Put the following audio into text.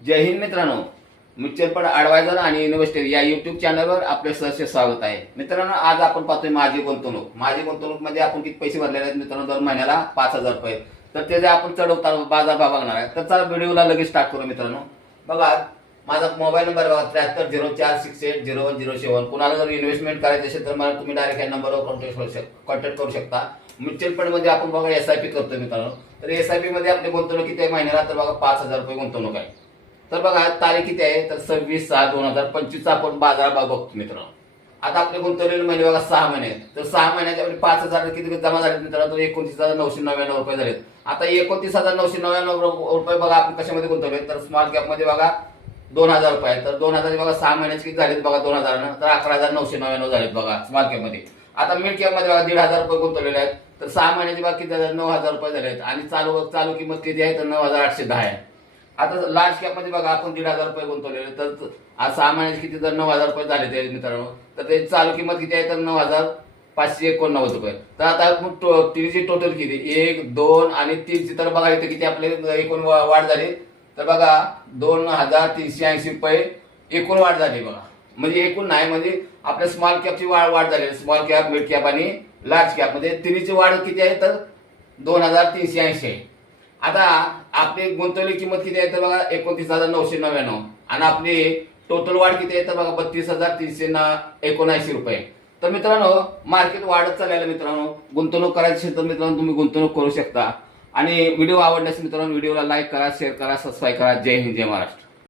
जय हिंद मित्रांनो, mutual fund adviser आणि investor या युट्यूब चॅनलवर आपले सहर्ष स्वागत आहे. मित्रांनो, आज आपण पाहतोय माझी गुंतवणूक मध्ये आपण किती पैसे भरलेले आहेत मित्रांनो. दर महिन्याला 5,000 रुपये. तर ते जे आपण चढवता बाजारभाव बघणार आहे. तर चला व्हिडिओला लगेच स्टार्ट करू मित्रांनो. बघा, माझा मोबाईल नंबर बघा 7304680107. कुणाला जर इन्व्हेस्टमेंट करायची असेल तर मला तुम्ही डायरेक्ट या नंबरवर कॉन्टॅक्ट करू शकता. म्युच्युअल फंड मध्ये आपण बघा SIP करतोय मित्रांनो. तर SIP मध्ये आपली गुंतवणूक किती आहे महिन्याला, तर बघा 5,000 रुपये गुंतवणूक आहे. तर बघा तारीख किती आहे, तर 26/6/2025 आपण बाजारभाव बघतो मित्रांनो. आता आपले गुंतवलेले महिने बघा 6 महिने आहेत. तर 6 महिन्याच्या 5,000 किती जमा झाले मित्रांनो, तर 29,999 रुपये झालेत. आता 29,999 रुपये बघा आपण कशामध्ये गुंतवले, तर स्मॉल कॅप मध्ये बघा 2,000 रुपये आहेत. तर 2,000 बघा 6 महिन्याचे किती झालेत बघा 2,000 तर 11,999 झालेत बघा स्मॉल कॅप मध्ये. आता मिड कॅप मध्ये बघा 1,500 रुपये गुंतवलेले आहेत. तर 6 महिन्याचे बघा किती झाले, 9,000 रुपये झाले आहेत. आणि चालू किंमत किती आहे, तर 9,810 आहे. आता लार्ज कॅप मध्ये बघा आपण 1,500 रुपये गुंतवलेले, तर आज 6 महिन्याचे किती, तर 9,000 रुपये झाले ते मित्रांनो. तर ते चालू किंमत किती आहे, तर 9,589 रुपये. तर आता तिची टोटल किती, 1, 2 आणि 3 तर बघा इथे किती आपले एकूण वाढ झाली. तर बघा 2,380 रुपये एकूण वाढ झाली बघा. म्हणजे एकूण नाही, म्हणजे आपल्या स्मॉल कॅपची वाढ झाली. स्मॉल कॅप, मिड कॅप आणि लार्ज कॅप मध्ये तिन्हीची वाढ किती आहे, तर 2,380 आहे. आता आपली गुंतवलेली किंमत किती आहे, तर बघा 29,999 आणि आपली टोटल वाढ किती आहे, तर बघा 32,379 रुपये. तर मित्रांनो, मार्केट वाढत चाललेलं मित्रांनो. गुंतवणूक करायची असेल तर मित्रांनो तुम्ही गुंतवणूक करू शकता. आणि व्हिडिओ आवडल्यास मित्रांनो व्हिडिओला लाईक करा, शेअर करा, सबस्क्राईब करा. जय हिंद, जय महाराष्ट्र.